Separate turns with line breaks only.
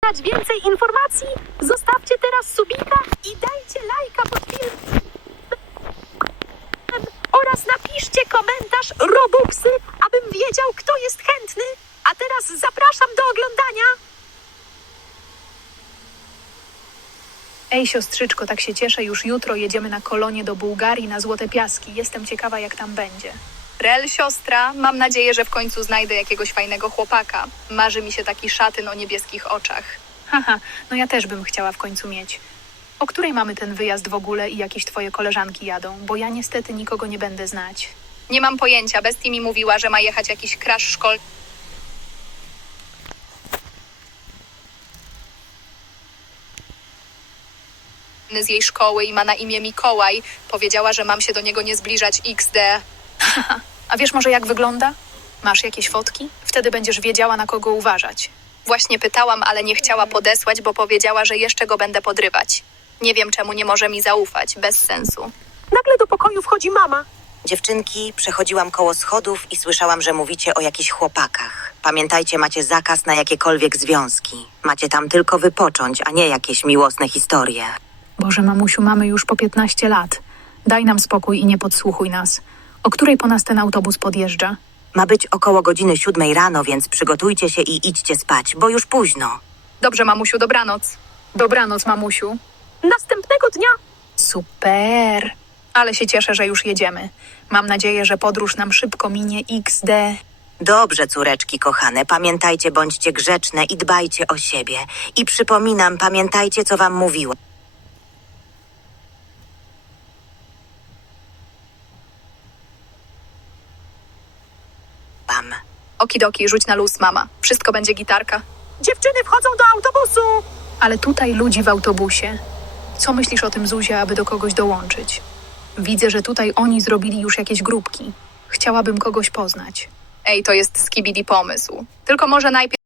więcej informacji, zostawcie teraz subika i dajcie lajka pod filmem. Oraz napiszcie komentarz Robuxy, abym wiedział, kto jest chętny. A teraz zapraszam do oglądania.
Ej, siostrzyczko, tak się cieszę, już jutro jedziemy na kolonie do Bułgarii na Złote Piaski. Jestem ciekawa, jak tam będzie.
Rel, siostra, mam nadzieję, że w końcu znajdę jakiegoś fajnego chłopaka. Marzy mi się taki szatyn o niebieskich oczach.
Haha, no ja też bym chciała w końcu mieć. O której mamy ten wyjazd w ogóle i jakieś twoje koleżanki jadą? Bo ja niestety nikogo nie będę znać.
Nie mam pojęcia, Bestii mi mówiła, że ma jechać jakiś crash szkolny z jej szkoły i ma na imię Mikołaj. Powiedziała, że mam się do niego nie zbliżać XD.
A wiesz może jak wygląda? Masz jakieś fotki? Wtedy będziesz wiedziała, na kogo uważać.
Właśnie pytałam, ale nie chciała podesłać, bo powiedziała, że jeszcze go będę podrywać. Nie wiem, czemu nie może mi zaufać, bez sensu.
Nagle do pokoju wchodzi mama.
Dziewczynki, przechodziłam koło schodów i słyszałam, że mówicie o jakichś chłopakach. Pamiętajcie, macie zakaz na jakiekolwiek związki. Macie tam tylko wypocząć, a nie jakieś miłosne historie.
Boże, mamusiu, mamy już po 15 lat. Daj nam spokój i nie podsłuchuj nas. O której po nas ten autobus podjeżdża?
Ma być około godziny 7 rano, więc przygotujcie się i idźcie spać, bo już późno.
Dobrze, mamusiu, dobranoc.
Dobranoc, mamusiu.
Następnego dnia
Super. Ale się cieszę, że już jedziemy. Mam nadzieję, że podróż nam szybko minie XD.
Dobrze, córeczki kochane, pamiętajcie, bądźcie grzeczne i dbajcie o siebie. I przypominam, pamiętajcie, co wam mówiłam.
Okidoki, rzuć na luz, mama. Wszystko będzie gitarka.
dziewczyny wchodzą do autobusu.
Ale tutaj ludzi w autobusie. Co myślisz o tym, Zuzia, aby do kogoś dołączyć? Widzę, że tutaj oni zrobili już jakieś grupki. Chciałabym kogoś poznać.
Ej, to jest skibidi pomysł. Tylko może najpierw